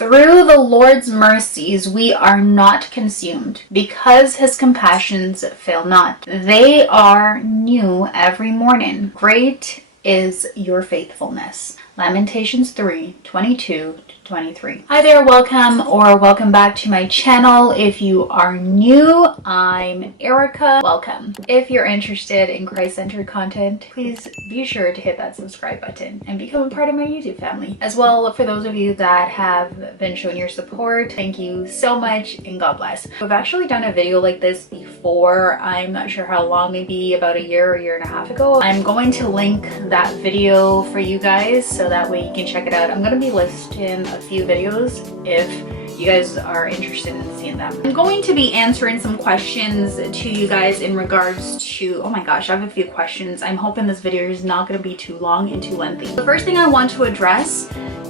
Through the Lord's mercies we are not consumed, because his compassions fail not. They are new every morning. Great is your faithfulness. Lamentations 3:22-23. Hi there, welcome back to my channel. If you are new, I'm Erica. Welcome. If you're interested in Christ-centered content, please be sure to hit that subscribe button and become a part of my YouTube family. As well, for those of you that have been showing your support, thank you so much and God bless. I've actually done a video like this before. I'm not sure how long, maybe about a year and a half ago. I'm going to link that video for you guys so that way you can check it out. I'm going to be listing a few videos if you guys are interested in seeing them. I'm going to be answering some questions to you guys in regards to, oh my gosh, I have a few questions. I'm hoping this video is not going to be too long and too lengthy. The first thing I want to address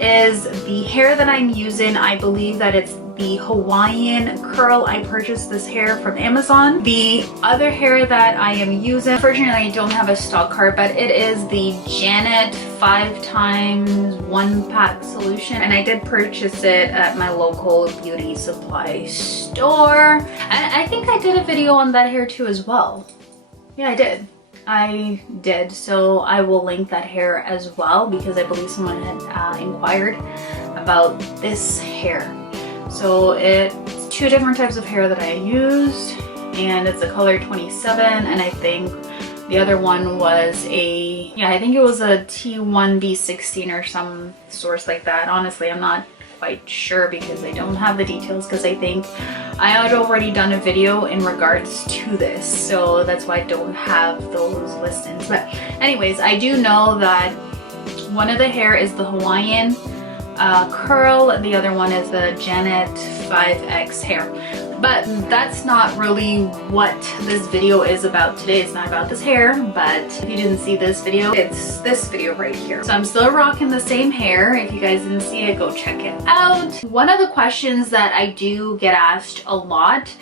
is the hair that I'm using. I believe that it's the Hawaiian curl. I purchased this hair from Amazon. The other hair that I am using, unfortunately I don't have a stock card, but it is the Janet 5x1 pack solution, and I did purchase it at my local beauty supply store. And I think I did a video on that hair too as well. Yeah, I did, so I will link that hair as well because I believe someone had inquired about this hair. So it's two different types of hair that I used, and it's a color 27, and I think the other one was a, yeah, I think it was a T1B16 or some source like that. Honestly, I'm not quite sure because I don't have the details, because I think I had already done a video in regards to this, so that's why I don't have those listings. But anyways, I do know that one of the hair is the Hawaiian curl, the other one is the Janet 5X hair. But that's not really what this video is about today. It's not about this hair, but if you didn't see this video, it's this video right here. So I'm still rocking the same hair. If you guys didn't see it, go check it out. One of the questions that I do get asked a lot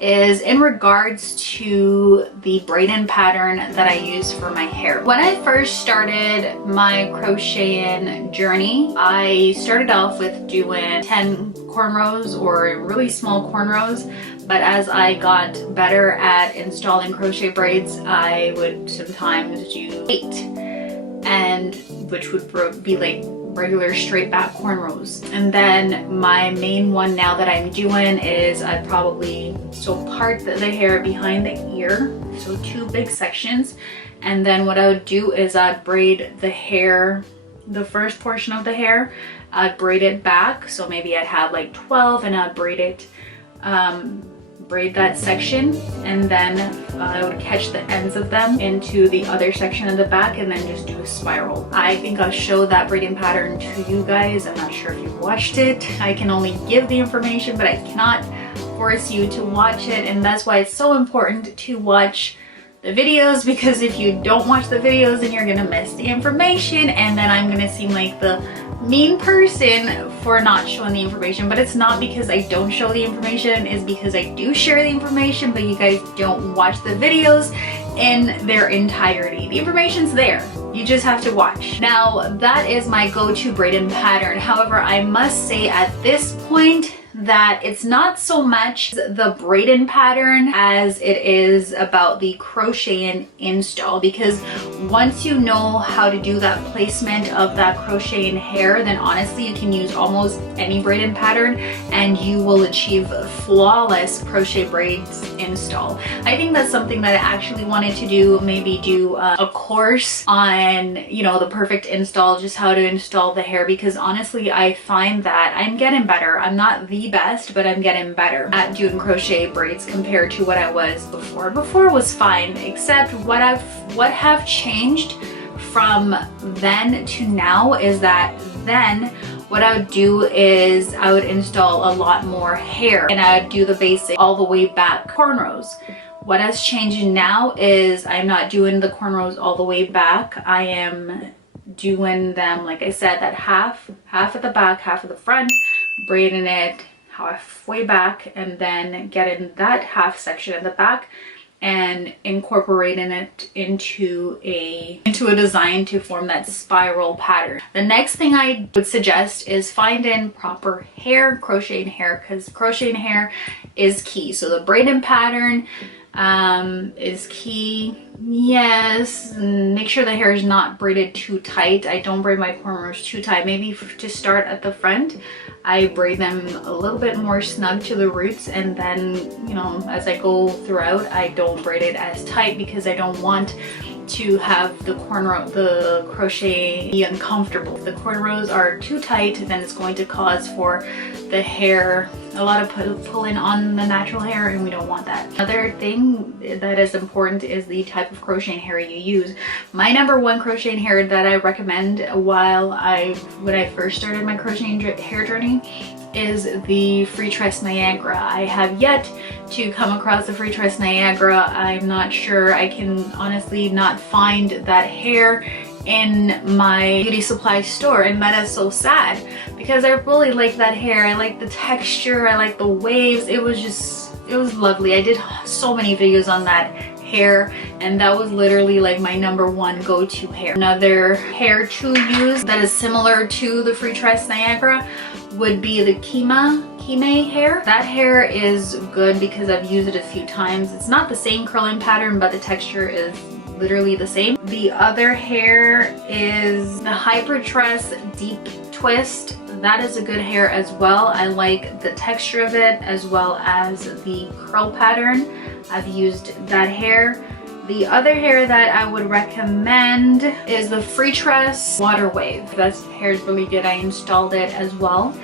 is in regards to the braiding pattern that I use for my hair. When I first started my crocheting journey, I started off with doing 10 cornrows or really small cornrows, but as I got better at installing crochet braids, I would sometimes do 8, and which would be like regular straight back cornrows. And then my main one now that I'm doing is I probably part the hair behind the ear, so 2 big sections, and then what I would do is I'd braid the hair, the first portion of the hair, I'd braid it back, so maybe I'd have like 12, and I'd braid it, braid that section, and then I would catch the ends of them into the other section of the back and then just do a spiral. I think I'll show that braiding pattern to you guys. I'm not sure if you've watched it. I can only give the information, but I cannot force you to watch it, and that's why it's so important to watch the videos, because if you don't watch the videos then you're gonna miss the information, and then I'm gonna seem like the mean person for not showing the information. But it's not because I don't show the information, it's because I do share the information, but you guys don't watch the videos in their entirety. The information's there, you just have to watch. Now that is my go-to braiding pattern. However, I must say at this point that it's not so much the braiding pattern as it is about the crocheting install, because once you know how to do that placement of that crocheting hair, then honestly you can use almost any braiding pattern and you will achieve flawless crochet braids install. I think that's something that I actually wanted to do, maybe do a course on, you know, the perfect install, just how to install the hair, because honestly I find that I'm getting better. I'm not the best, but I'm getting better at doing crochet braids compared to what I was before. Before was fine, except what have changed from then to now is that then what I would do is I would install a lot more hair, and I would do the basic all the way back cornrows. What has changed now is I'm not doing the cornrows all the way back. I am doing them, like I said, that half at the back, half at the front, braiding it halfway back, and then getting that half section at the back and incorporating it into a design to form that spiral pattern. The next thing I would suggest is finding proper hair, crocheting hair, because crocheting hair is key. So the braiding pattern is key. Yes, make sure the hair is not braided too tight. I don't braid my cornrows too tight. Maybe to start at the front, I braid them a little bit more snug to the roots, and then, you know, as I go throughout, I don't braid it as tight because I don't want to have the crochet be uncomfortable. If the cornrows are too tight, then it's going to cause for the hair a lot of pulling on the natural hair, and we don't want that. Another thing that is important is the type of crocheting hair you use. My number one crocheting hair that I recommend when I first started my crocheting hair journey is the Freetress Niagara. I have yet to come across the Freetress Niagara. I'm not sure. I can honestly not find that hair in my beauty supply store, and that is so sad because I really like that hair. I like the texture, I like the waves. It was lovely. I did so many videos on that hair, and that was literally like my number one go-to hair. Another hair to use that is similar to the Freetress Niagara would be the Kime hair. That hair is good because I've used it a few times. It's not the same curling pattern, but the texture is literally the same. The other hair is the HOUR-LULUTRESS Deep Twist. That is a good hair as well. I like the texture of it as well as the curl pattern. I've used that hair. The other hair that I would recommend is the Freetress Water Wave. That hair is really good. I installed it as well.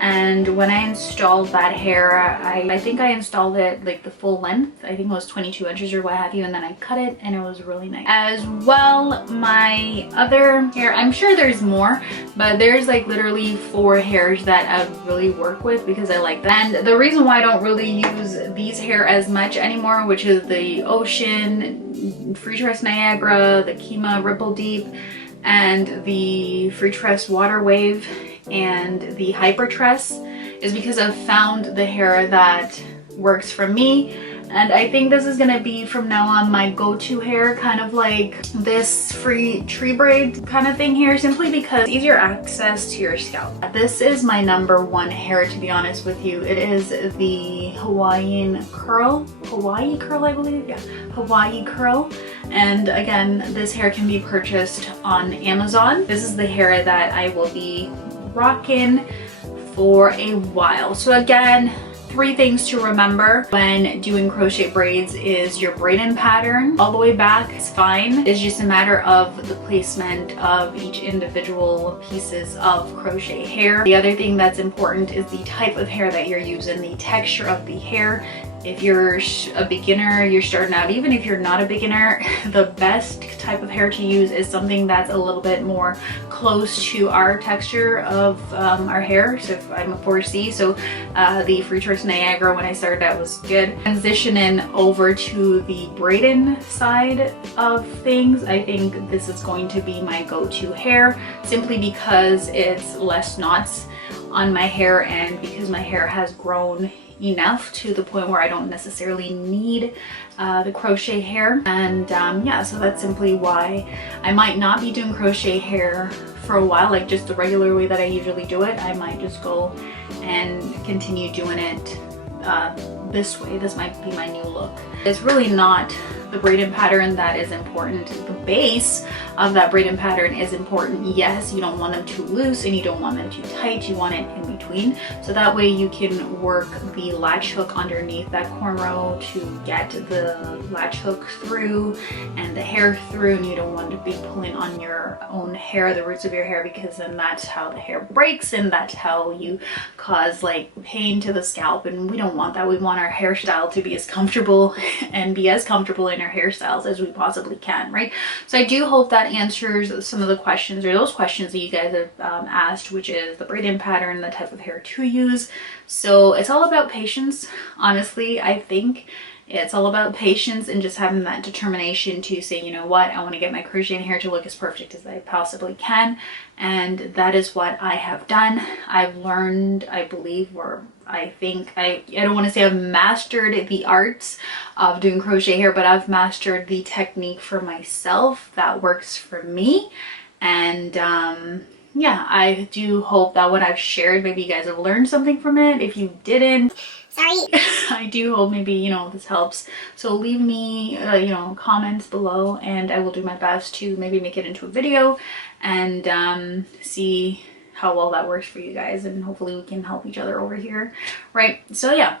And when I installed that hair, I think I installed it like the full length. I think it was 22 inches or what have you, and then I cut it and it was really nice. As well, my other hair, I'm sure there's more, but there's like literally 4 hairs that I really work with because I like that. And the reason why I don't really use these hair as much anymore, which is the Ocean, Freetress Niagara, the Kima Ripple Deep, and the Freetress Water Wave, and the HOUR-LULUTRESS, is because I've found the hair that works for me. And I think this is gonna be from now on my go-to hair, kind of like this free tree braid kind of thing here, simply because easier access to your scalp. This is my number one hair, to be honest with you. It is the Hawaii curl, I believe. Yeah, Hawaii curl. And again, this hair can be purchased on Amazon. This is the hair that I will be rocking for a while. So again, 3 things to remember when doing crochet braids is your braiding pattern. All the way back is fine. It's just a matter of the placement of each individual pieces of crochet hair. The other thing that's important is the type of hair that you're using, the texture of the hair. If you're a beginner, you're starting out, even if you're not a beginner, the best type of hair to use is something that's a little bit more close to our texture of our hair. So if I'm a 4C, so the Freetress Niagara when I started out was good. Transitioning over to the braiding side of things, I think this is going to be my go-to hair, simply because it's less knots on my hair and because my hair has grown enough to the point where I don't necessarily need the crochet hair. And yeah, so that's simply why I might not be doing crochet hair for a while, like just the regular way that I usually do it. I might just go and continue doing it this way. This might be my new look. It's really not the braiding pattern that is important. The base of that braiding pattern is important. Yes, you don't want them too loose and you don't want them too tight. You want it in between. So that way you can work the latch hook underneath that cornrow to get the latch hook through and the hair through, and you don't want to be pulling on your own hair, the roots of your hair, because then that's how the hair breaks and that's how you cause like pain to the scalp, and we don't want that. We want our hairstyle to be as comfortable and be as comfortable in our hairstyles as we possibly can, right? So I do hope that answers some of the questions, or those questions that you guys have asked, which is the braiding pattern, the type of hair to use. So it's all about patience, honestly, I think. It's all about patience and just having that determination to say, you know what, I want to get my crocheting hair to look as perfect as I possibly can. And that is what I have done. I've learned, I believe, or I think, I don't want to say I've mastered the arts of doing crochet hair, but I've mastered the technique for myself that works for me. And yeah, I do hope that what I've shared, maybe you guys have learned something from it. If you didn't, sorry. I do hope maybe, you know, this helps. So leave me, you know, comments below, and I will do my best to maybe make it into a video and see how well that works for you guys, and hopefully we can help each other over here, right? So yeah,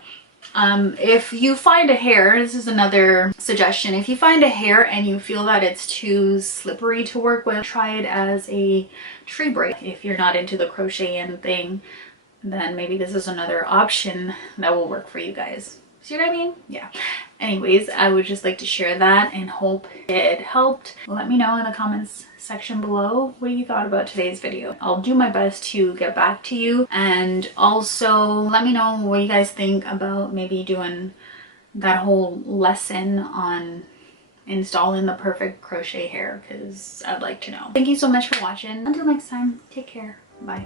if you find a hair, this is another suggestion, if you find a hair and you feel that it's too slippery to work with, try it as a tree braid. If you're not into the crocheting thing, then maybe this is another option that will work for you guys. See what I mean? Yeah. Anyways, I would just like to share that and hope it helped. Let me know in the comments section below what you thought about today's video. I'll do my best to get back to you, and also let me know what you guys think about maybe doing that whole lesson on installing the perfect crochet hair, because I'd like to know. Thank you so much for watching. Until next time, take care. Bye.